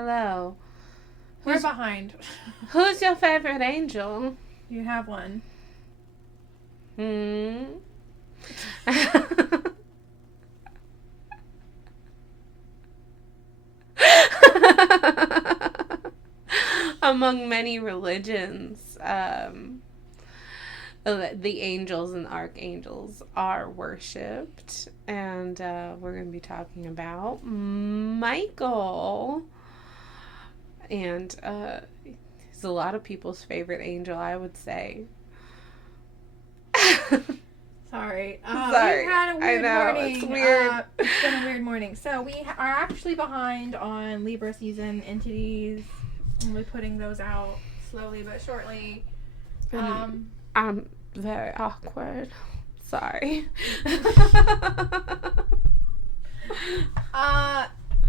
Hello. We're behind. Who's your favorite angel? You have one. Among many religions, the angels and archangels are worshipped, and we're going to be talking about Michael. And he's a lot of people's favorite angel, I would say. Sorry. Sorry. We've had a weird morning. It's weird. It's been a weird morning. So we are actually behind on Libra season entities. And we're putting those out slowly but shortly. I'm very awkward. Sorry.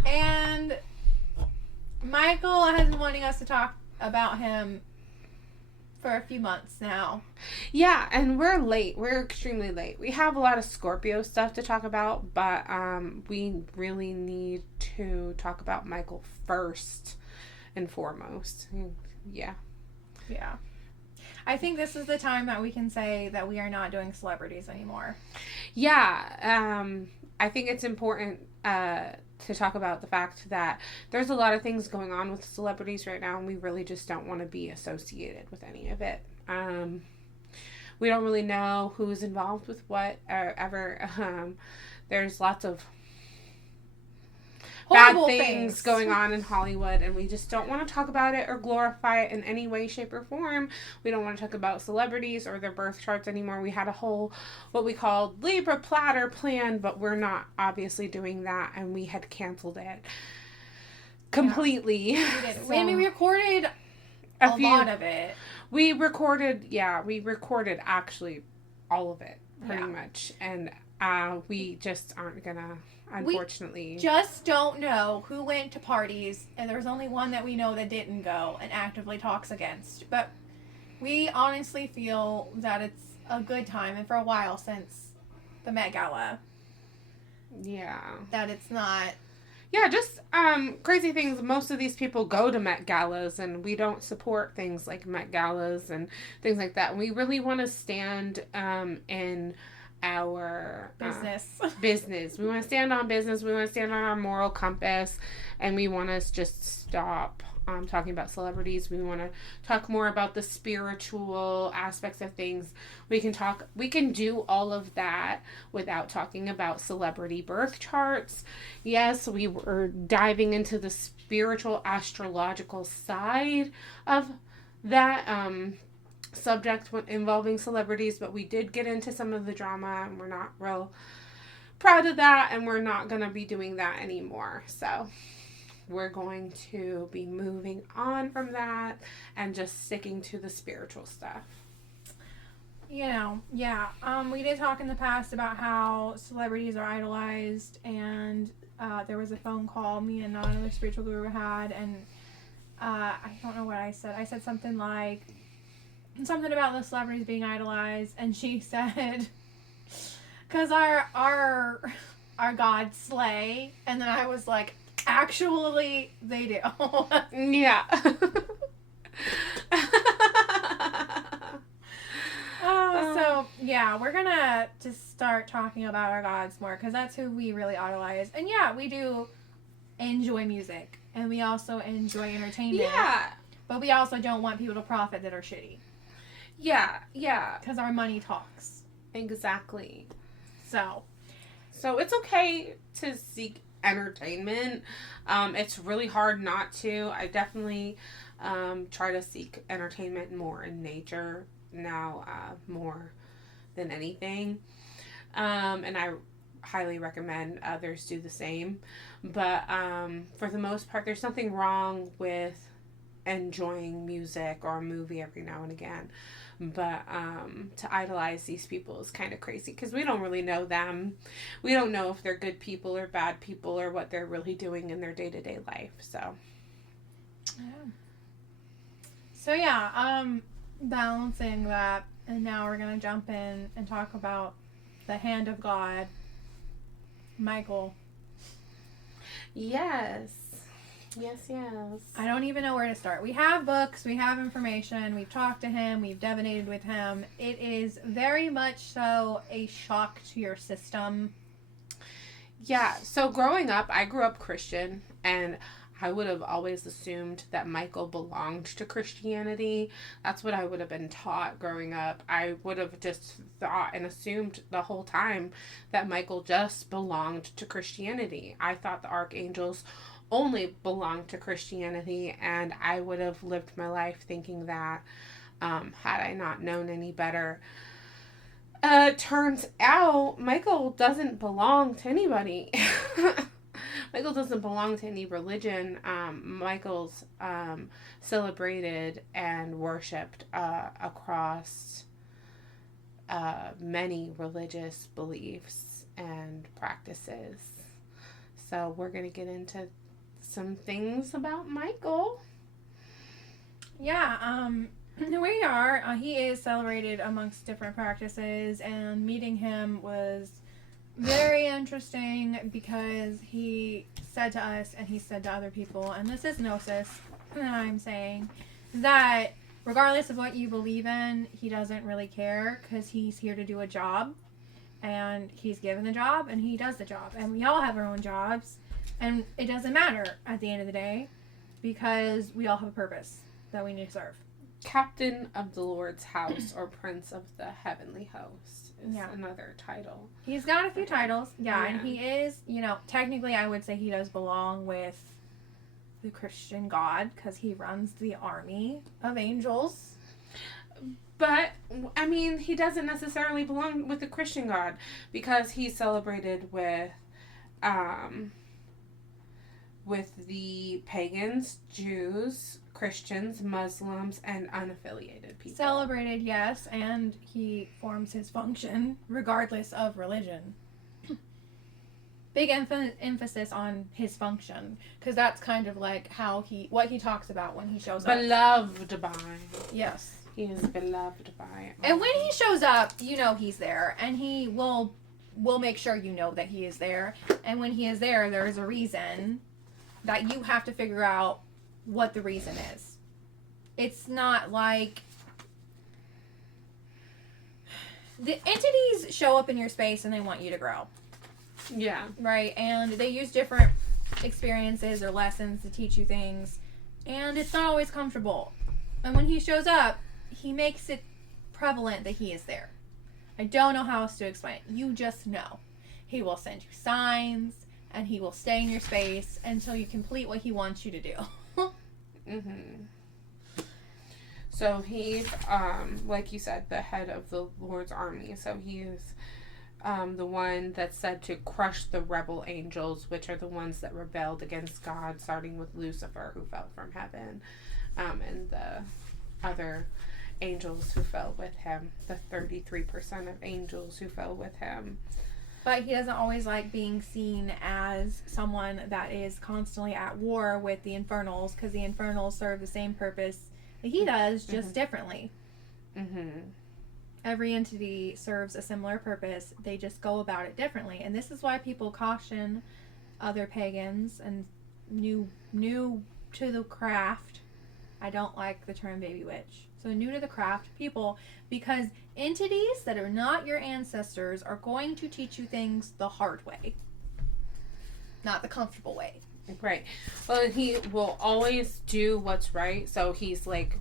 And Michael has been wanting us to talk about him for a few months now. Yeah, and we're late. We're extremely late. We have a lot of Scorpio stuff to talk about, but we really need to talk about Michael first and foremost. Yeah. Yeah. I think this is the time that we can say that we are not doing celebrities anymore. Yeah. I think it's important to talk about the fact that there's a lot of things going on with celebrities right now, and we really just don't want to be associated with any of it. We don't really know who's involved with what or ever. There's lots of Horrible bad things going on in Hollywood, and we just don't want to talk about it or glorify it in any way, shape, or form. We don't want to talk about celebrities or their birth charts anymore. We had a whole, what we called Libra platter plan, but we're not obviously doing that, and we had canceled it completely. Yeah, we did. So, we recorded a lot of it. We recorded actually all of it, pretty much, and we just aren't gonna... Unfortunately. We just don't know who went to parties, and there's only one that we know that didn't go and actively talks against. But we honestly feel that it's a good time, and for a while since the Met Gala. Yeah. That it's not... Yeah, just crazy things. Most of these people go to Met Galas, and we don't support things like Met Galas and things like that. And we really want to stand in... our business. We want to stand on business. We want to stand on our moral compass, and we want to just stop talking about celebrities. We want to talk more about the spiritual aspects of things. We can do all of that without talking about celebrity birth charts. Yes, we were diving into the spiritual astrological side of that subject involving celebrities, but we did get into some of the drama, and we're not real proud of that, and we're not going to be doing that anymore. So we're going to be moving on from that and just sticking to the spiritual stuff. We did talk in the past about how celebrities are idolized, and there was a phone call me and another spiritual guru had, and I don't know what I said. I said something about the celebrities being idolized, and she said, because our gods slay, and then I was like, actually, they do. Yeah. We're gonna just start talking about our gods more, because that's who we really idolize. And yeah, we do enjoy music, and we also enjoy entertainment. Yeah. But we also don't want people to profit that are shitty. Yeah. Because our money talks. Exactly. So it's okay to seek entertainment. It's really hard not to. I definitely try to seek entertainment more in nature now, more than anything. And I highly recommend others do the same. But for the most part, there's nothing wrong with enjoying music or a movie every now and again. But to idolize these people is kind of crazy, because we don't really know them. We don't know if they're good people or bad people or what they're really doing in their day-to-day life. So balancing that, and now we're going to jump in and talk about the hand of God, Michael. Yes. Yes, yes. I don't even know where to start. We have books, we have information, we've talked to him, we've divinated with him. It is very much so a shock to your system. Yeah, so growing up, I grew up Christian, and I would have always assumed that Michael belonged to Christianity. That's what I would have been taught growing up. I would have just thought and assumed the whole time that Michael just belonged to Christianity. I thought the archangels only belonged to Christianity, and I would have lived my life thinking that, had I not known any better. Turns out Michael doesn't belong to anybody. Michael doesn't belong to any religion. Michael's celebrated and worshipped across many religious beliefs and practices. So we're going to get into some things about Michael. Yeah, we are. He is celebrated amongst different practices, and meeting him was very interesting because he said to us and he said to other people, and this is gnosis that I'm saying, that regardless of what you believe in, he doesn't really care because he's here to do a job, and he's given the job and he does the job, and we all have our own jobs, and it doesn't matter at the end of the day because we all have a purpose that we need to serve. Captain of the Lord's house, or Prince of the Heavenly Host is another title. He's got a few titles, and he is, technically I would say he does belong with the Christian God because he runs the army of angels. But, I mean, he doesn't necessarily belong with the Christian God because he's celebrated with the pagans, Jews, Christians, Muslims, and unaffiliated people. Celebrated, yes, and he forms his function regardless of religion. Big emphasis on his function, because that's kind of like what he talks about when he shows up. Beloved by. Yes. He is beloved by. And when he shows up, he's there, and he will make sure you know that he is there. And when he is there, there is a reason that you have to figure out what the reason is. It's not like the entities show up in your space and they want you to grow. Yeah. Right? And they use different experiences or lessons to teach you things. And it's not always comfortable. And when he shows up, he makes it prevalent that he is there. I don't know how else to explain it. You just know. He will send you signs, and he will stay in your space until you complete what he wants you to do. So he's, like you said, the head of the Lord's army. So he is the one that's said to crush the rebel angels, which are the ones that rebelled against God, starting with Lucifer, who fell from heaven, and the other angels who fell with him, the 33% of angels who fell with him. But he doesn't always like being seen as someone that is constantly at war with the infernals, because the infernals serve the same purpose that he does, just differently. Every entity serves a similar purpose. They just go about it differently. And this is why people caution other pagans and new to the craft. I don't like the term baby witch. So new to the craft people, because entities that are not your ancestors are going to teach you things the hard way, not the comfortable way. Right. Well, he will always do what's right. So he's like,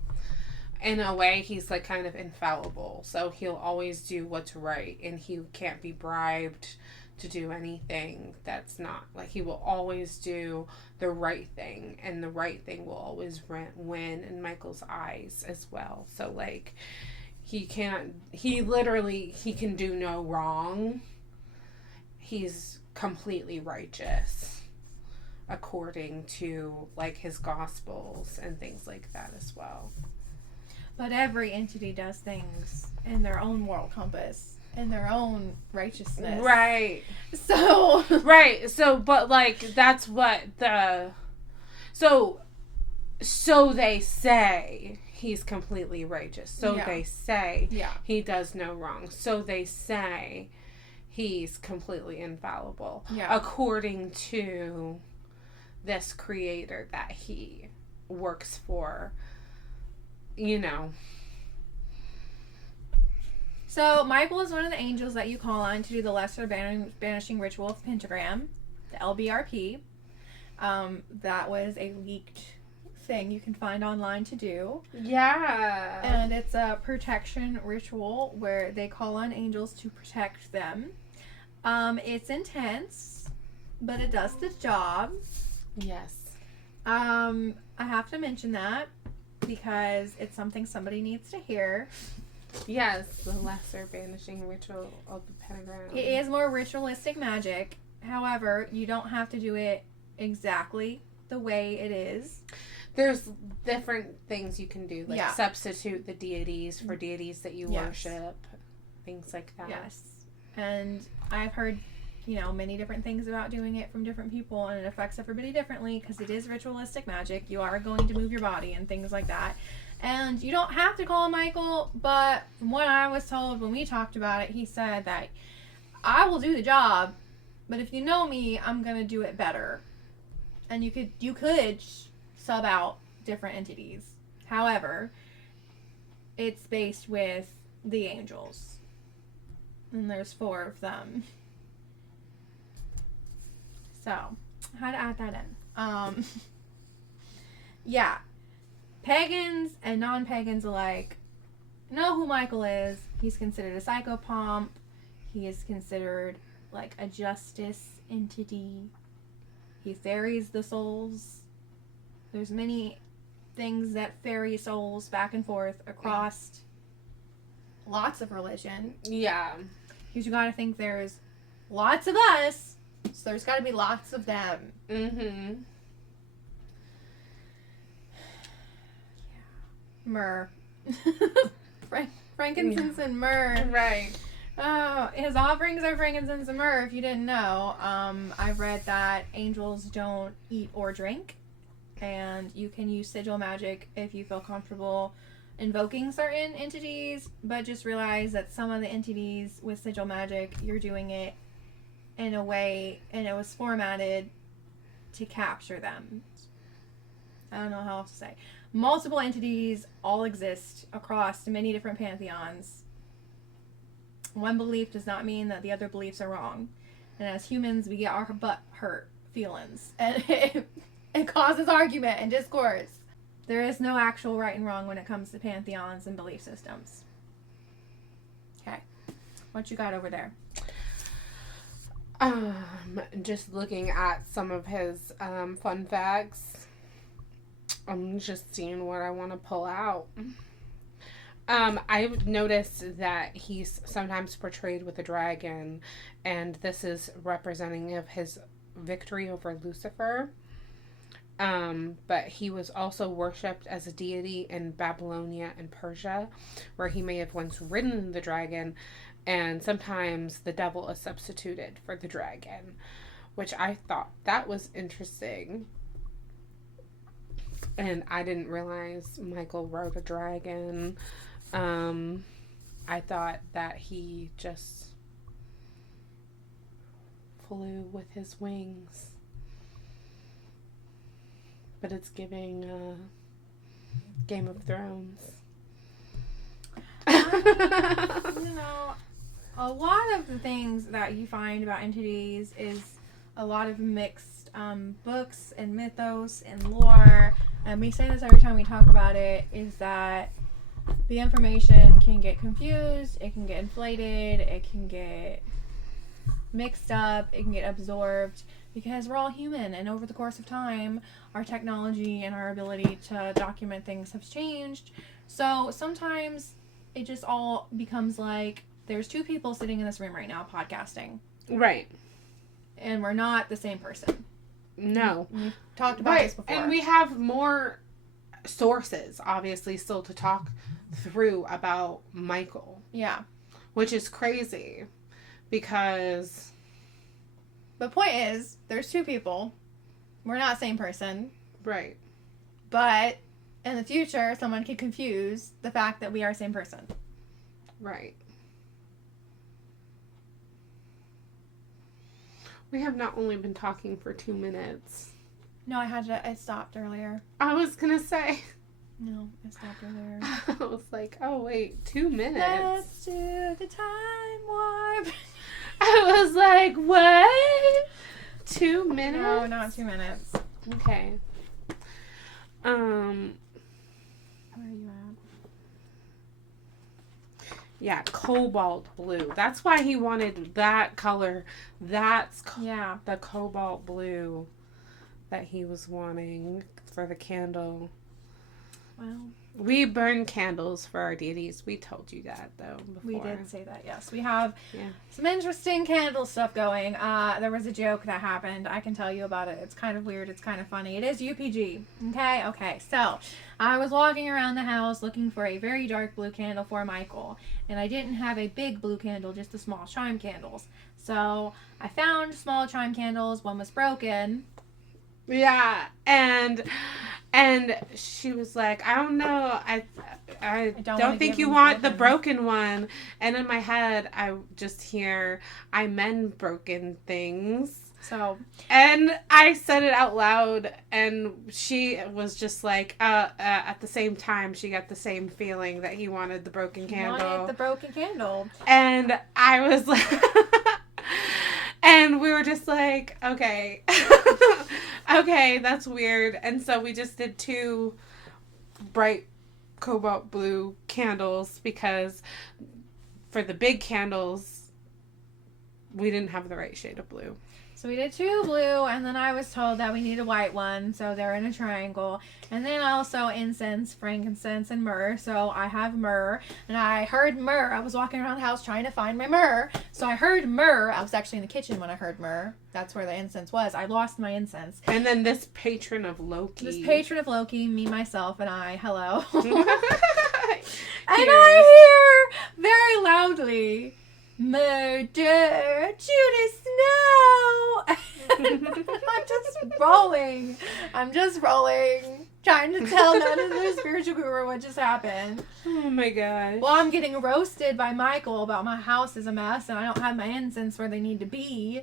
in a way, he's like kind of infallible. So he'll always do what's right, and he can't be bribed to do anything that's not. Like, he will always do the right thing, and the right thing will always win in Michael's eyes as well. So, like, he can do no wrong. He's completely righteous according to, like, his gospels and things like that as well. But every entity does things in their own moral compass, in their own righteousness. Right. So. Right. So, but, like, that's what so they say he's completely righteous. So they say he does no wrong. So they say he's completely infallible. Yeah. According to this creator that he works for, you know. So Michael is one of the angels that you call on to do the lesser banishing ritual of the pentagram, the LBRP. That was a leaked thing you can find online to do. Yeah. And it's a protection ritual where they call on angels to protect them. It's intense, but it does the job. Yes. I have to mention that because it's something somebody needs to hear. Yes, the lesser banishing ritual of the pentagram. It is more ritualistic magic. However, you don't have to do it exactly the way it is. There's different things you can do, like Yeah. substitute the deities for deities that you worship, things like that. Yes. And I've heard, many different things about doing it from different people, and it affects everybody differently because it is ritualistic magic. You are going to move your body and things like that. And you don't have to call him Michael, but from what I was told when we talked about it, he said that I will do the job, but if you know me, I'm going to do it better. And you could sub out different entities. However, it's based with the angels. And there's 4 of them. So, how to add that in. Yeah. Pagans and non-pagans alike know who Michael is. He's considered a psychopomp. He is considered like a justice entity. He ferries the souls. There's many things that ferry souls back and forth across lots of religion. Yeah. Because you gotta think there's lots of us, so there's gotta be lots of them. Mm-hmm. Myrrh. Frankincense and myrrh. Right. Oh, his offerings are frankincense and myrrh, if you didn't know. I've read that angels don't eat or drink, and you can use sigil magic if you feel comfortable invoking certain entities, but just realize that some of the entities with sigil magic, you're doing it in a way, and it was formatted to capture them. I don't know how else to say. Multiple entities all exist across many different pantheons. One belief does not mean that the other beliefs are wrong. And as humans, we get our butt hurt feelings. And it causes argument and discourse. There is no actual right and wrong when it comes to pantheons and belief systems. Okay. What you got over there? Just looking at some of his fun facts. I'm just seeing what I want to pull out. I've noticed that he's sometimes portrayed with a dragon, and this is representing of his victory over Lucifer. But he was also worshipped as a deity in Babylonia and Persia, where he may have once ridden the dragon, and sometimes the devil is substituted for the dragon, which I thought that was interesting. And I didn't realize Michael rode a dragon. I thought that he just flew with his wings. But it's giving Game of Thrones. A lot of the things that you find about entities is a lot of mixed books and mythos and lore. And we say this every time we talk about it, is that the information can get confused, it can get inflated, it can get mixed up, it can get absorbed, because we're all human, and over the course of time, our technology and our ability to document things have changed. So sometimes it just all becomes like there's 2 people sitting in this room right now podcasting. Right. And we're not the same person. No. We've talked about this before. And we have more sources, obviously, still to talk through about Michael. Yeah. Which is crazy. Because... The point is, there's 2 people. We're not the same person. Right. But in the future, someone could confuse the fact that we are the same person. Right. We have not only been talking for 2 minutes. No, it stopped earlier. I was gonna say. No, it stopped earlier. I was like, oh wait, 2 minutes. Let's do the time warp. I was like, what? 2 minutes? No, not 2 minutes. Okay. Where are you at? Yeah, cobalt blue. That's why he wanted that color. That's the cobalt blue that he was wanting for the candle. Well, we burn candles for our deities. We told you that, though, before. We did say that, yes. We have some interesting candle stuff going. There was a joke that happened. I can tell you about it. It's kind of weird. It's kind of funny. It is UPG. Okay. So, I was walking around the house looking for a very dark blue candle for Michael. And I didn't have a big blue candle, just the small chime candles. So, I found small chime candles. One was broken. Yeah, and she was like, I don't know, I don't think you want the broken one. And in my head, I just hear, I mend broken things. So, and I said it out loud, and she was just like, at the same time, she got the same feeling that he wanted the broken candle. Wanted the broken candle. And I was like, and we were just like, okay. Okay, that's weird. And so we just did 2 bright cobalt blue candles because for the big candles, we didn't have the right shade of blue. So we did 2 blue, and then I was told that we need a white one, so they're in a triangle. And then also incense, frankincense, and myrrh. So I have myrrh, and I heard myrrh. I was walking around the house trying to find my myrrh. So I heard myrrh. I was actually in the kitchen when I heard myrrh. That's where the incense was. I lost my incense. And then this patron of Loki. Me, myself, and I. Hello. And I hear very loudly, "Murder, Judas, no!" I'm just rolling, trying to tell none of the spiritual guru what just happened. Oh my gosh. Well, I'm getting roasted by Michael about my house is a mess and I don't have my incense where they need to be.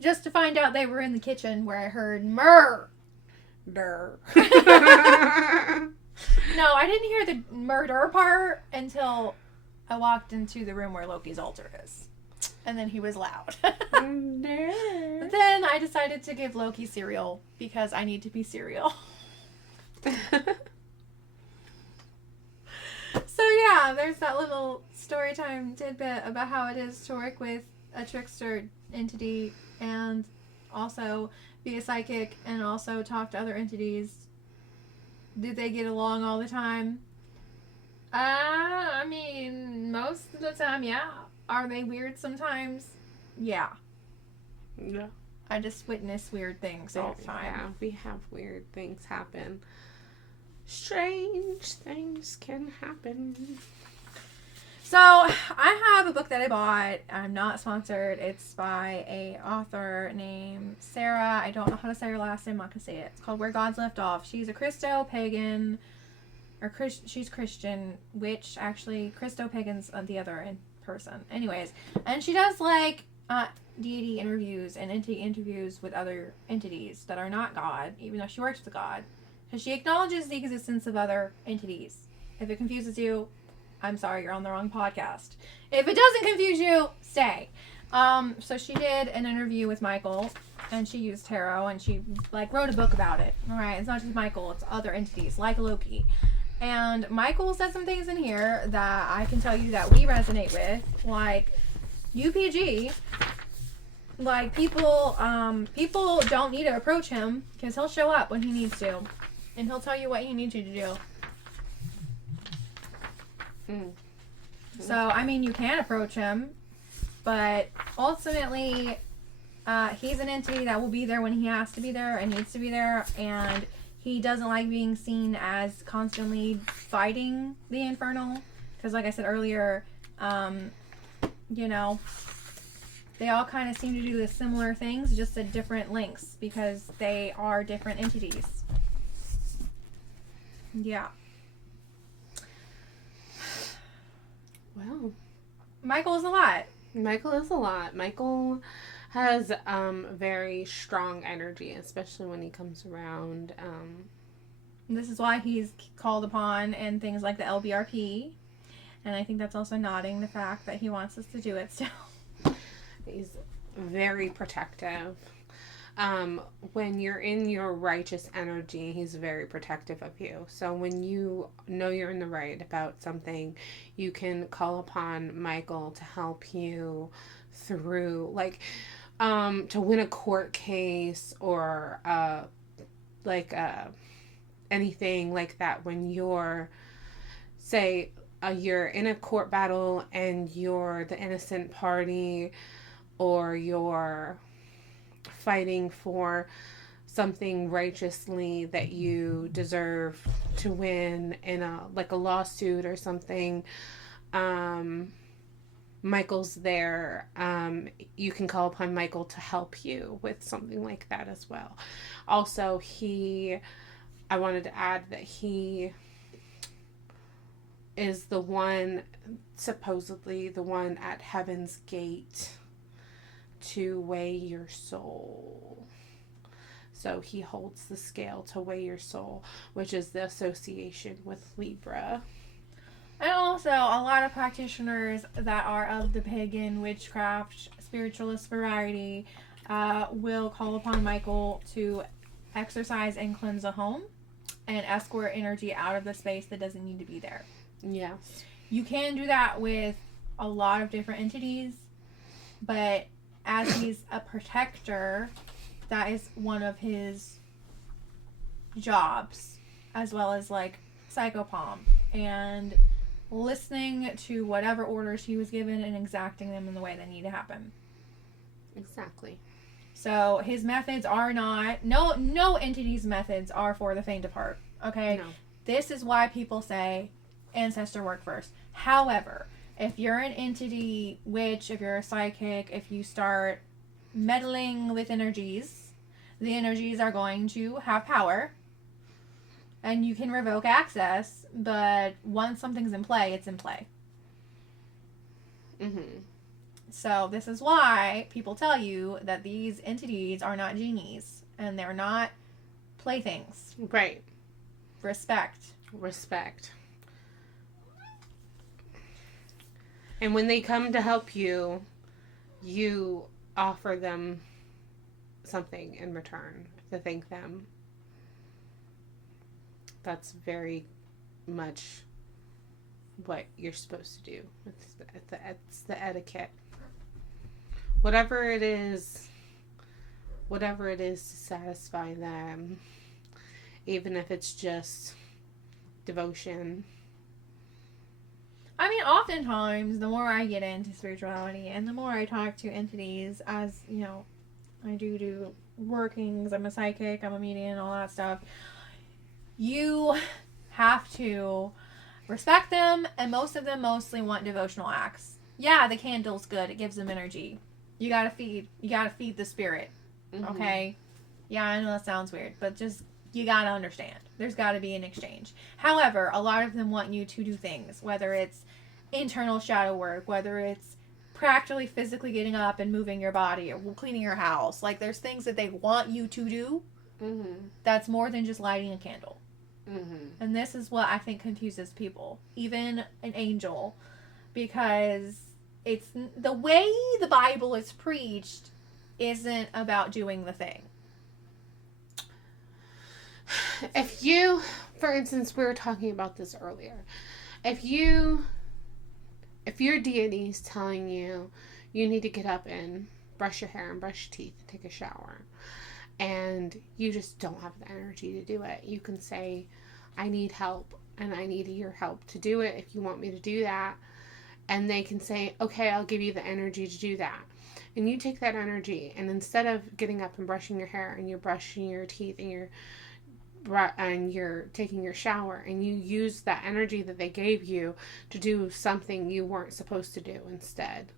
Just to find out they were in the kitchen where I heard myrrh. No, I didn't hear the murder part until I walked into the room where Loki's altar is. And then he was loud. Then I decided to give Loki cereal because I need to be cereal. So yeah, there's that little story time tidbit about how it is to work with a trickster entity and also be a psychic and also talk to other entities. Do they get along all the time? I mean, most of the time, yeah. Are they weird sometimes? Yeah. Yeah. I just witness weird things all the time. Yeah, we have weird things happen. Strange things can happen. So, I have a book that I bought. I'm not sponsored. It's by a author named Sarah. I don't know how to say her last name. I'm not going to say it. It's called Where Gods Left Off. She's a Christo-pagan, she's Christian witch. Actually, Christo-pagan's the other person. Anyways, and she does like deity interviews and entity interviews with other entities that are not God, even though she works with God. Because she acknowledges the existence of other entities. If it confuses you, I'm sorry, you're on the wrong podcast. If it doesn't confuse you, stay. So she did an interview with Michael, and she used tarot, and she wrote a book about it. All right, it's not just Michael, it's other entities like Loki. And Michael said some things in here that I can tell you that we resonate with, like UPG. Like people don't need to approach him because he'll show up when he needs to, and he'll tell you what he needs you to do. So, I mean, you can approach him, but ultimately, he's an entity that will be there when he has to be there and needs to be there, and he doesn't like being seen as constantly fighting the Infernal, because like I said earlier, you know, they all kind of seem to do the similar things, just at different lengths, because they are different entities. Yeah. Well, Michael is a lot. Michael has very strong energy, especially when he comes around. This is why he's called upon in things like the LBRP. And I think that's also nodding the fact that he wants us to do it still. He's very protective. When you're in your righteous energy, he's very protective of you. So when you know you're in the right about something, you can call upon Michael to help you through, like, to win a court case or, like, anything like that. When you're, say, you're in a court battle and you're the innocent party, or you're fighting for something righteously that you deserve to win in a, like, a lawsuit or something, Michael's there. You can call upon Michael to help you with something like that as well. Also, I wanted to add that he is the one, supposedly the one at heaven's gate to weigh your soul. So he holds the scale to weigh your soul, which is the association with Libra. And also, a lot of practitioners that are of the pagan, witchcraft, spiritualist variety will call upon Michael to exorcise and cleanse a home and escort energy out of the space that doesn't need to be there. Yes. You can do that with a lot of different entities, but as he's a protector, that is one of his jobs, as well as like psychopomp and listening to whatever orders he was given and exacting them in the way they need to happen. Exactly. So his methods are not, no entity's methods are for the faint of heart. Okay? No. This is why people say ancestor work first. However, if you're an entity witch, if you're a psychic, if you start meddling with energies, the energies are going to have power and you can revoke access, but once something's in play, it's in play. Mm-hmm. So this is why people tell you that these entities are not genies and they're not playthings. Right. Respect. And when they come to help you, you offer them something in return to thank them. That's very much what you're supposed to do. It's the etiquette. Whatever it is to satisfy them, even if it's just devotion. I mean, oftentimes, the more I get into spirituality and the more I talk to entities, as, you know, I do workings, I'm a psychic, I'm a medium, all that stuff, you have to respect them, and most of them mostly want devotional acts. Yeah, the candle's good, it gives them energy. You gotta feed the spirit, okay? Mm-hmm. Yeah, I know that sounds weird, but just, you gotta understand. There's gotta be an exchange. However, a lot of them want you to do things, whether it's internal shadow work, whether it's practically physically getting up and moving your body or cleaning your house. Like, there's things that they want you to do that's more than just lighting a candle. And this is what I think confuses people, even an angel, because it's the way the Bible is preached isn't about doing the thing. If you, for instance, we were talking about this earlier. If your deity is telling you you need to get up and brush your hair and brush your teeth and take a shower, and you just don't have the energy to do it, you can say, I need help and I need your help to do it if you want me to do that. And they can say, okay, I'll give you the energy to do that. And you take that energy, and instead of getting up and brushing your hair and you're brushing your teeth and you're taking your shower, and you use that energy that they gave you to do something you weren't supposed to do instead,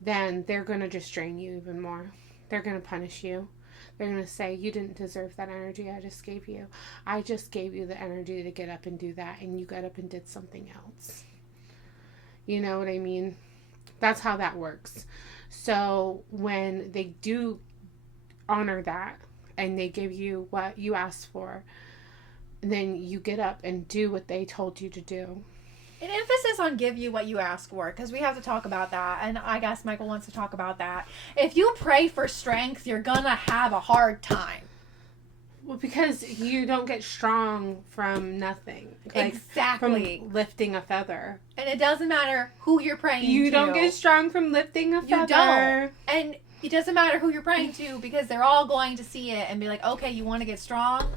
then they're going to just drain you even more. They're going to punish you. They're going to say, you didn't deserve that energy I just gave you. I just gave you the energy to get up and do that, and you got up and did something else. You know what I mean? That's how that works. So when they do honor that and they give you what you asked for, then you get up and do what they told you to do. An emphasis on give you what you ask for, because we have to talk about that, and I guess Michael wants to talk about that. If you pray for strength, you're gonna have a hard time. Well, because you don't get strong from nothing. Like, exactly. From lifting a feather. And it doesn't matter who you're praying You to. don't get strong from lifting a feather. You don't. And it doesn't matter who you're praying to, because they're all going to see it and be like, okay, you want to get strong?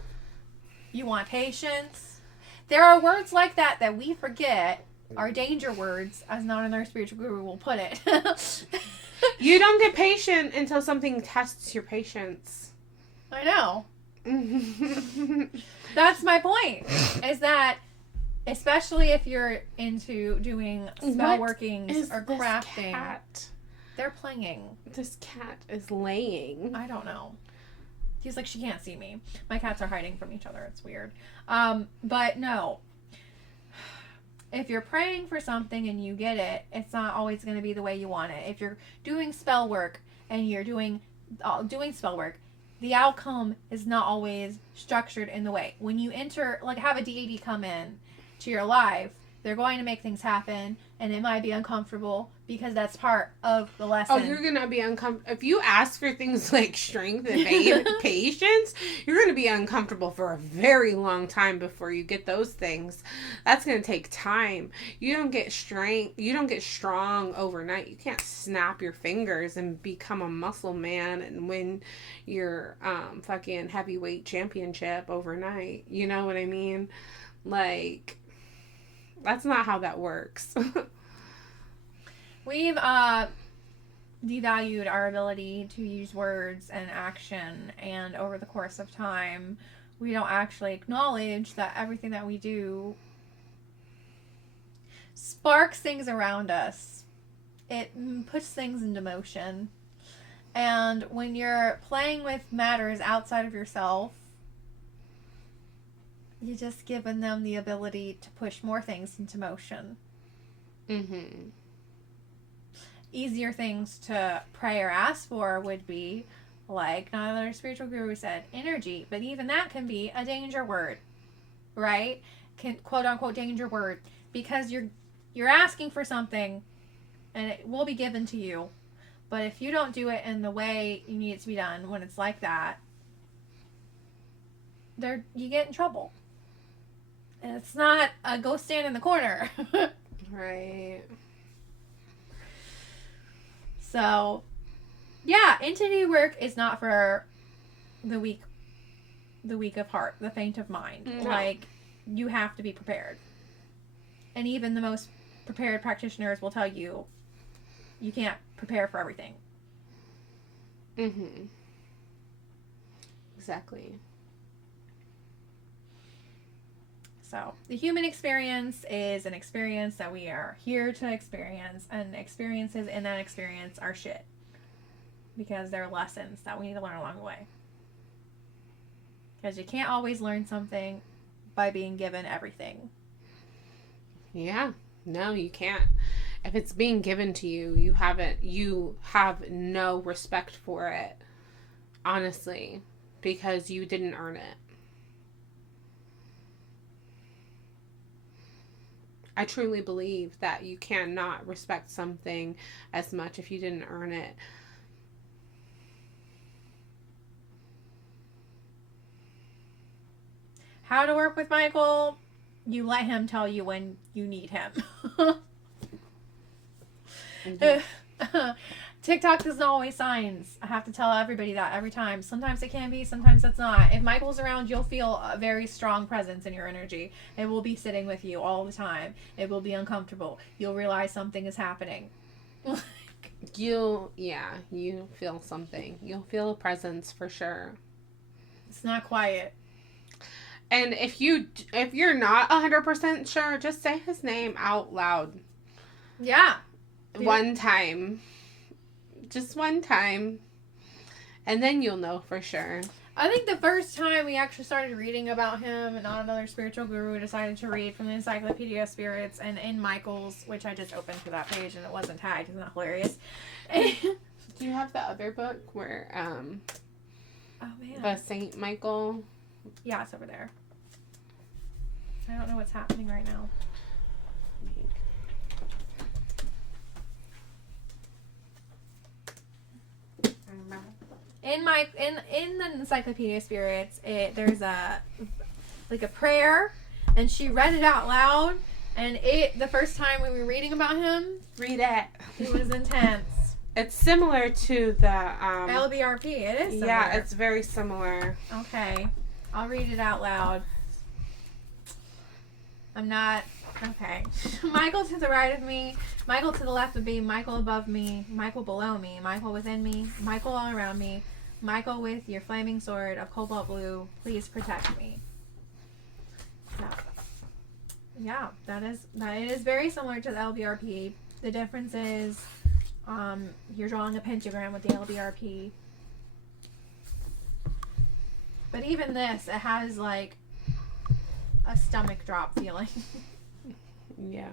You want patience? There are words like that that we forget are danger words, as not another spiritual guru will put it. You don't get patient until something tests your patience. I know. That's my point, is that especially if you're into doing spell workings or crafting. Cat? They're playing. This cat is laying. I don't know. He's like, she can't see me. My cats are hiding from each other. It's weird. But no. If you're praying for something and you get it, it's not always going to be the way you want it. If you're doing spell work and you're doing spell work, the outcome is not always structured in the way. When you enter, like, have a deity come in to your life, they're going to make things happen, and it might be uncomfortable because that's part of the lesson. Oh, you're gonna be uncomfortable if you ask for things like strength and patience. You're gonna be uncomfortable for a very long time before you get those things. That's gonna take time. You don't get strength. You don't get strong overnight. You can't snap your fingers and become a muscle man and win your fucking heavyweight championship overnight. You know what I mean? Like, that's not how that works. We've devalued our ability to use words and action, and over the course of time, we don't actually acknowledge that everything that we do sparks things around us. It puts things into motion. And when you're playing with matters outside of yourself, you're just giving them the ability to push more things into motion. Mm-hmm. Easier things to pray or ask for would be, like another spiritual guru said, energy. But even that can be a danger word, right? Quote unquote danger word, because you're asking for something and it will be given to you. But if you don't do it in the way you need it to be done, when it's like that, you get in trouble. And it's not a go stand in the corner. Right. So, yeah, entity work is not for the weak of heart, the faint of mind. No. Like, you have to be prepared. And even the most prepared practitioners will tell you, you can't prepare for everything. Mm-hmm. Exactly. So, the human experience is an experience that we are here to experience, and experiences in that experience are shit. Because they're lessons that we need to learn along the way. Because you can't always learn something by being given everything. Yeah. No, you can't. If it's being given to you, you have no respect for it. Honestly. Because you didn't earn it. I truly believe that you cannot respect something as much if you didn't earn it. How to work with Michael? You let him tell you when you need him. TikTok doesn't always signs. I have to tell everybody that every time. Sometimes it can be, sometimes it's not. If Michael's around, you'll feel a very strong presence in your energy. It will be sitting with you all the time. It will be uncomfortable. You'll realize something is happening. You feel something. You'll feel a presence for sure. It's not quiet. And if you're not 100% sure, just say his name out loud. Yeah. One time. Just one time. And then you'll know for sure. I think the first time we actually started reading about him, and not another spiritual guru decided to read from the Encyclopedia of Spirits, and in Michael's, which I just opened to that page and it wasn't tagged. Isn't that hilarious? Do you have the other book where Oh man. the Saint Michael? Yeah, it's over there. I don't know what's happening right now. In the Encyclopedia of Spirits, there's a prayer, and she read it out loud. And the first time we were reading about him, Read it. it was intense. It's similar to the LBRP. It is similar. Yeah, it's very similar. Okay, I'll read it out loud. I'm not okay. Michael to the right of me, Michael to the left of me, Michael above me, Michael below me, Michael within me, Michael all around me, Michael with your flaming sword of cobalt blue, please protect me. Yeah, it is very similar to the LBRP. The difference is you're drawing a pentagram with the LBRP. But even this, it has like a stomach drop feeling. Yeah.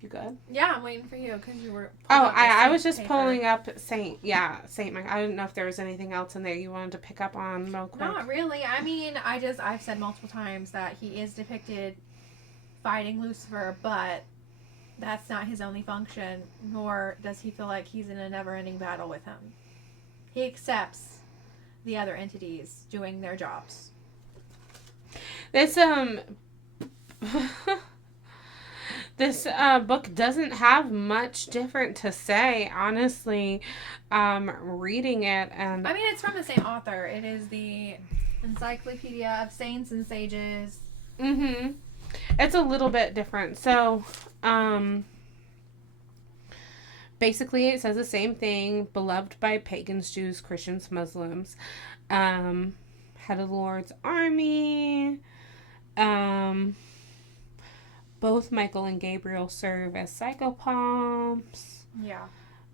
You good? Yeah, I'm waiting for you because you were. Oh, I was just pulling up Saint Mike. I didn't know if there was anything else in there you wanted to pick up on real quick. Not really. I mean, I've said multiple times that he is depicted fighting Lucifer, but that's not his only function, nor does he feel like he's in a never-ending battle with him. He accepts the other entities doing their jobs. This This book doesn't have much different to say, honestly. Reading it, and I mean, it's from the same author. It is the Encyclopedia of Saints and Sages. Mm-hmm. It's a little bit different. So, basically, it says the same thing. Beloved by pagans, Jews, Christians, Muslims. Head of the Lord's army. Both Michael and Gabriel serve as psychopomps. Yeah.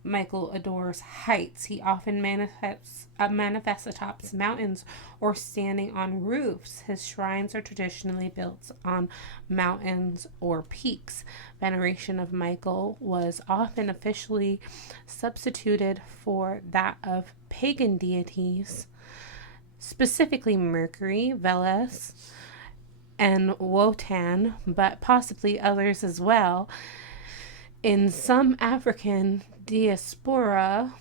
Michael adores heights. He often manifests atop mountains or standing on roofs. His shrines are traditionally built on mountains or peaks. Veneration of Michael was often officially substituted for that of pagan deities, specifically Mercury, Veles, and Wotan, but possibly others as well. In some African diaspora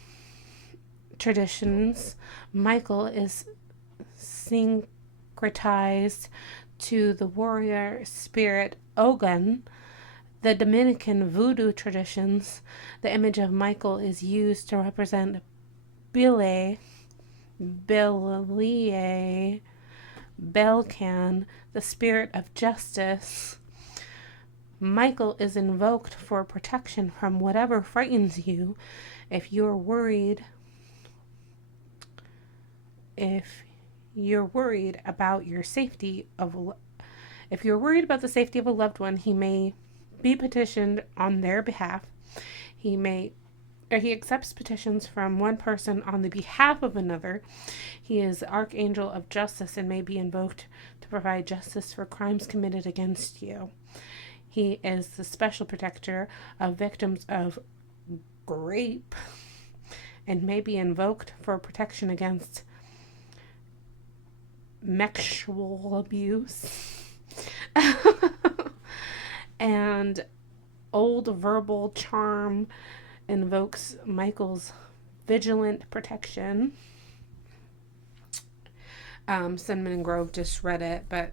traditions, Michael is syncretized to the warrior spirit Ogun. The Dominican voodoo traditions, the image of Michael is used to represent Bile, Belcan, the spirit of justice. Michael is invoked for protection from whatever frightens you. If you're worried about the safety of a loved one, he may be petitioned on their behalf. He accepts petitions from one person on the behalf of another. He is the Archangel of Justice and may be invoked to provide justice for crimes committed against you. He is the special protector of victims of rape and may be invoked for protection against sexual abuse. And old verbal charm invokes Michael's vigilant protection. Cinnamon Grove just read it, but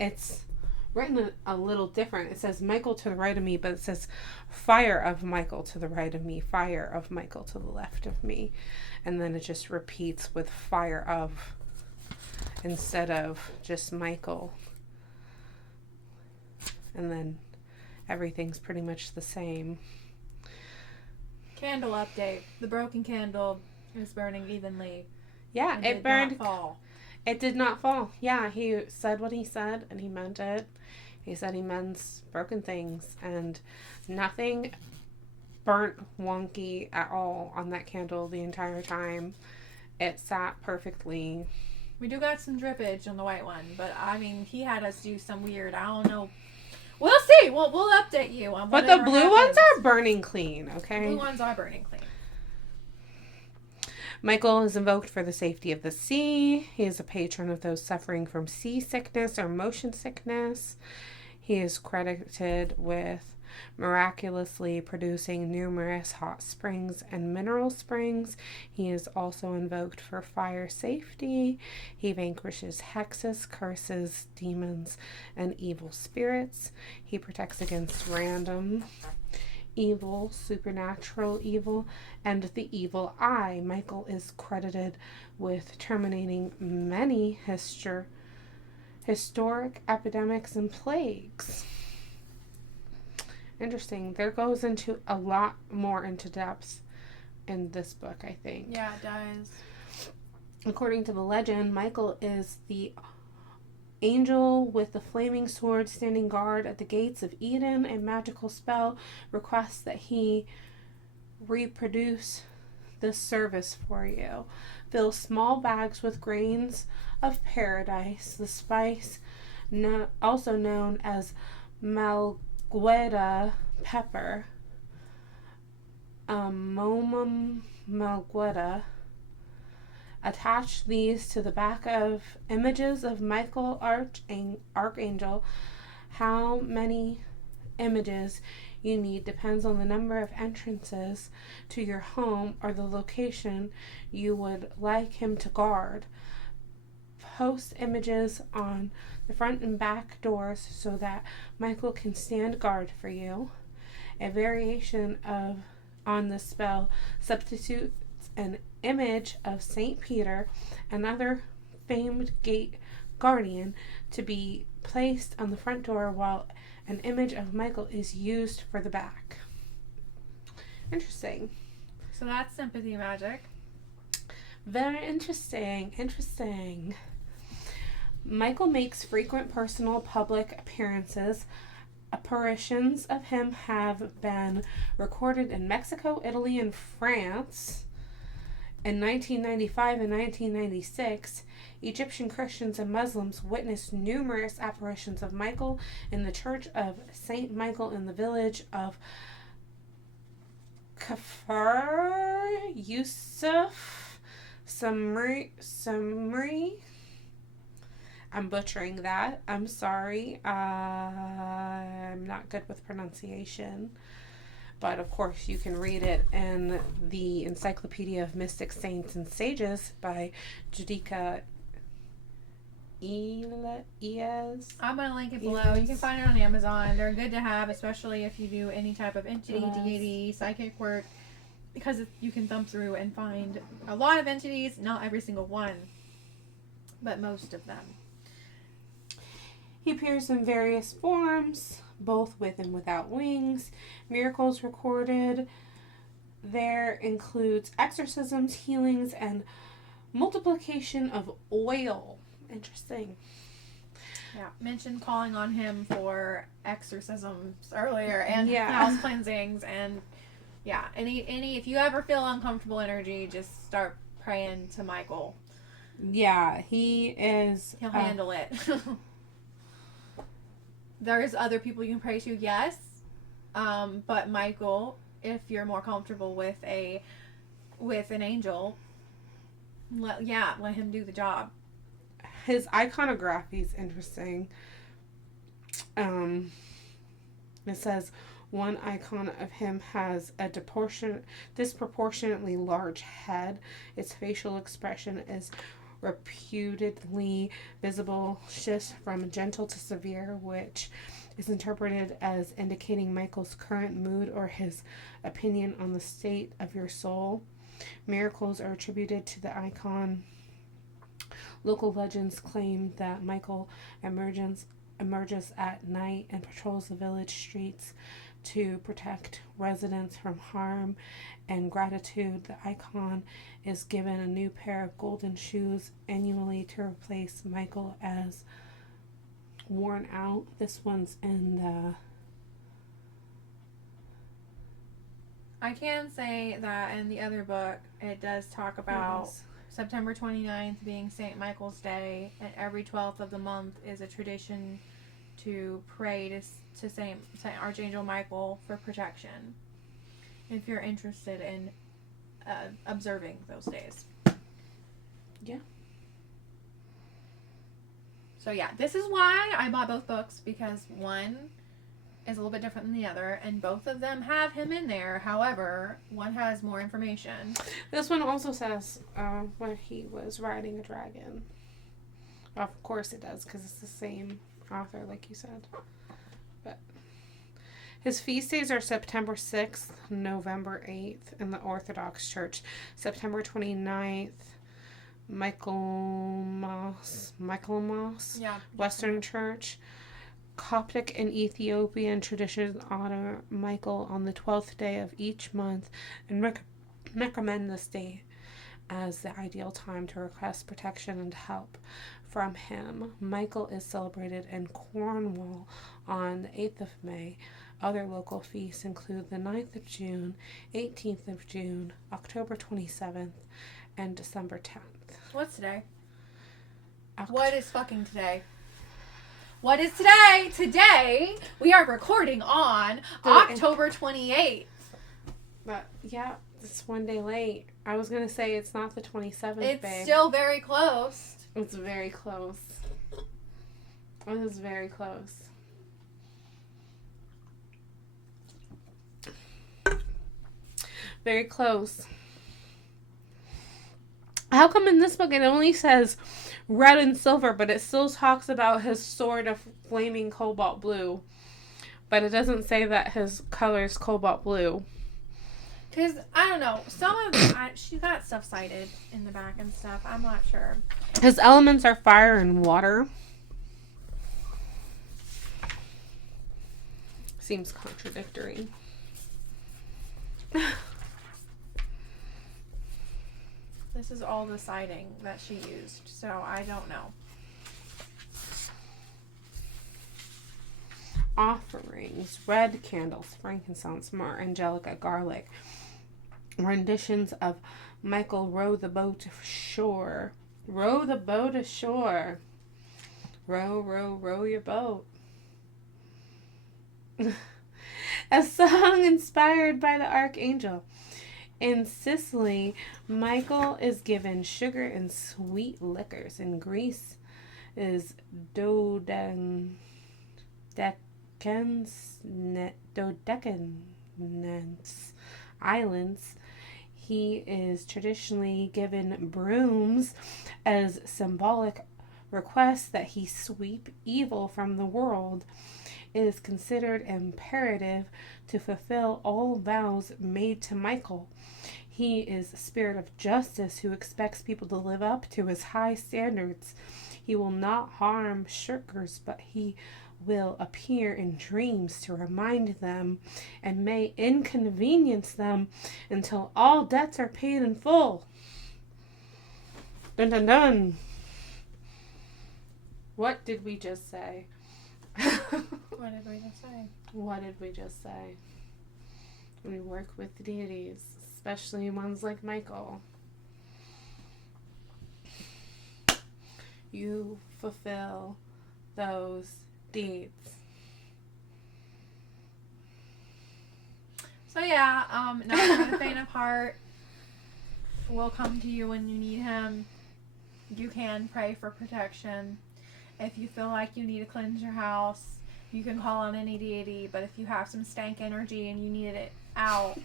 it's written a little different. It says Michael to the right of me, but it says fire of Michael to the right of me, fire of Michael to the left of me. And then it just repeats with fire of instead of just Michael. And then everything's pretty much the same. Candle update. The broken candle is burning evenly. Yeah, it burned. Not fall. It did not fall. Yeah, he said what he said, and he meant it. He said he mends broken things, and nothing burnt wonky at all on that candle the entire time. It sat perfectly. We do got some drippage on the white one, but I mean, he had us do some weird, I don't know We'll see. We'll update you on But the whatever blue ones happens. are burning clean, okay? Blue ones are burning clean. Michael is invoked for the safety of the sea. He is a patron of those suffering from seasickness or motion sickness. He is credited with miraculously producing numerous hot springs and mineral springs. He is also invoked for fire safety. He vanquishes hexes, curses, demons, and evil spirits. He protects against random evil, supernatural evil, and the evil eye. Michael is credited with terminating many historic epidemics and plagues. Interesting. There goes into a lot more into depth in this book, I think. Yeah, it does. According to the legend, Michael is the angel with the flaming sword standing guard at the gates of Eden. A magical spell requests that he reproduce this service for you. Fill small bags with grains of paradise, the spice also known as Malgueta pepper, Momum malgueta. Attach these to the back of images of Michael Archangel. How many images you need depends on the number of entrances to your home or the location you would like him to guard. Post images on the front and back doors so that Michael can stand guard for you. A variation on the spell substitutes an image of St. Peter, another famed gate guardian, to be placed on the front door, while an image of Michael is used for the back. Interesting. So that's sympathy magic. Very interesting. Michael makes frequent personal public appearances. Apparitions of him have been recorded in Mexico, Italy, and France. In 1995 and 1996, Egyptian Christians and Muslims witnessed numerous apparitions of Michael in the Church of St. Michael in the village of Kafar Yusuf Samri. I'm butchering that. I'm sorry. I'm not good with pronunciation. But of course, you can read it in the Encyclopedia of Mystic Saints and Sages by Judica Iez. I'm going to link it below. You can find it on Amazon. They're good to have, especially if you do any type of entity, deity, psychic work, because you can thumb through and find a lot of entities, not every single one, but most of them. He appears in various forms, both with and without wings. Miracles recorded there includes exorcisms, healings, and multiplication of oil. Interesting. Yeah, mentioned calling on him for exorcisms earlier and house cleansings, and any if you ever feel uncomfortable energy, just start praying to Michael. Yeah, he'll handle it. There's other people you can pray to, yes, but Michael, if you're more comfortable with an angel, let him do the job. His iconography is interesting. It says one icon of him has a disproportionately large head. Its facial expression is reputedly visible shifts from gentle to severe, which is interpreted as indicating Michael's current mood or his opinion on the state of your soul. Miracles are attributed to the icon. Local legends claim that Michael emerges at night and patrols the village streets to protect residents from harm and gratitude. The icon is given a new pair of golden shoes annually to replace Michael as worn out. This one's in the... I can say that in the other book, it does talk about September 29th being St. Michael's Day, and every 12th of the month is a tradition to pray to Saint Archangel Michael for protection. If you're interested in observing those days. Yeah. So yeah, this is why I bought both books, because one is a little bit different than the other, and both of them have him in there. However, one has more information. This one also says when he was riding a dragon. Of course it does, because it's the same author, like you said. But his feast days are September 6th, November 8th in the Orthodox Church, September 29th, Michaelmas, Yeah. Western Church. Coptic and Ethiopian traditions honor Michael on the 12th day of each month and recommend this day as the ideal time to request protection and help from him. Michael is celebrated in Cornwall on the 8th of May. Other local feasts include the 9th of June, 18th of June, October 27th, and December 10th. What's today? What is fucking today? What is today? Today, we are recording on October 28th. But, yeah, it's one day late. I was going to say it's not the 27th, It's babe. still very close. It's very close. It is very close. Very close. How come in this book it only says red and silver, but it still talks about his sword of flaming cobalt blue, but it doesn't say that his color is cobalt blue? Because, I don't know, some of them, she got stuff cited in the back and stuff. I'm not sure. His elements are fire and water. Seems contradictory. This is all the citing that she used, so I don't know. Offerings: red candles, frankincense, myrrh, angelica, garlic. Renditions of Michael row the boat ashore. Row the boat ashore. Row, row, row your boat. A song inspired by the Archangel. In Sicily, Michael is given sugar and sweet liquors. In Greece is Dodecanese Islands. He is traditionally given brooms as symbolic requests that he sweep evil from the world. It is considered imperative to fulfill all vows made to Michael. He is a spirit of justice who expects people to live up to his high standards. He will not harm shirkers, but he will appear in dreams to remind them and may inconvenience them until all debts are paid in full. Dun dun dun. What did we just say? What did we just say? What did we just say? We work with deities, especially ones like Michael. You fulfill those deeds. So yeah, not a faint of heart will come to you when you need him. You can pray for protection. If you feel like you need to cleanse your house, you can call on any deity. But if you have some stank energy and you need it out,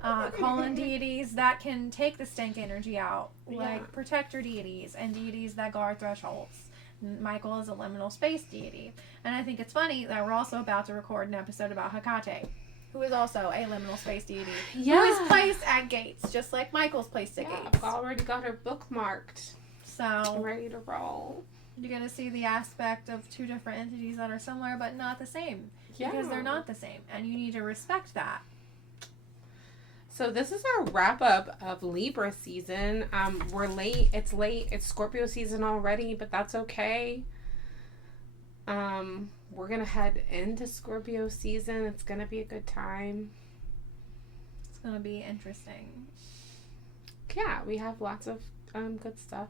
call on deities that can take the stank energy out, like protector deities and deities that guard thresholds. Michael is a liminal space deity. And I think it's funny that we're also about to record an episode about Hecate, who is also a liminal space deity. Yeah. Who is placed at gates, just like Michael's placed at gates. I've already got her bookmarked. So I'm ready to roll. You're going to see the aspect of two different entities that are similar but not the same. Yeah. Because they're not the same. And you need to respect that. So this is our wrap up of Libra season. We're late. It's late. It's Scorpio season already, but that's okay. We're going to head into Scorpio season. It's going to be a good time. It's going to be interesting. Yeah, we have lots of good stuff.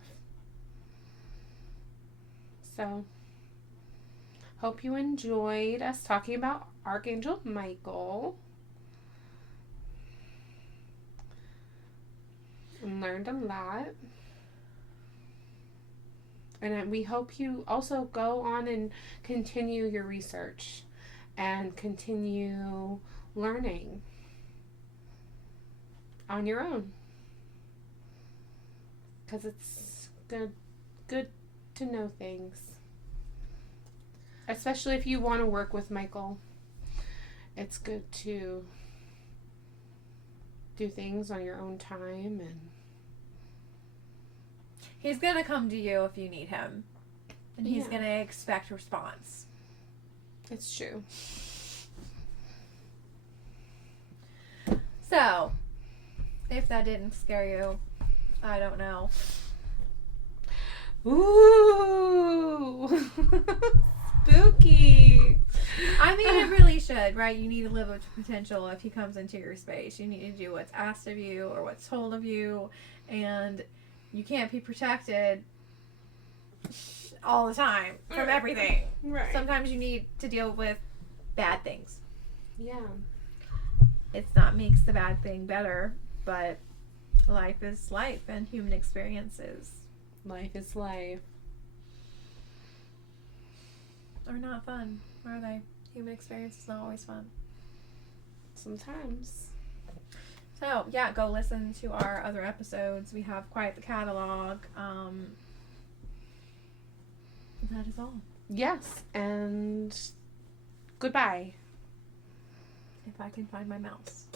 So Hope you enjoyed us talking about Archangel Michael and learned a lot. And we hope you also go on and continue your research and continue learning on your own. Because it's good to know things. Especially if you want to work with Michael. It's good to do things on your own time, and he's gonna come to you if you need him, and he's gonna expect response. It's true. So, if that didn't scare you, I don't know. Ooh, spooky. I mean, it really should, right? You need to live up to potential if he comes into your space. You need to do what's asked of you or what's told of you, and you can't be protected all the time from everything. Right. Sometimes you need to deal with bad things. Yeah. It's not makes the bad thing better, but life is life and human experiences. Life is life. Are not fun, are they? Human experience is not always fun. Sometimes. So, yeah, go listen to our other episodes. We have quite the catalog. That is all. Yes, and goodbye. If I can find my mouse.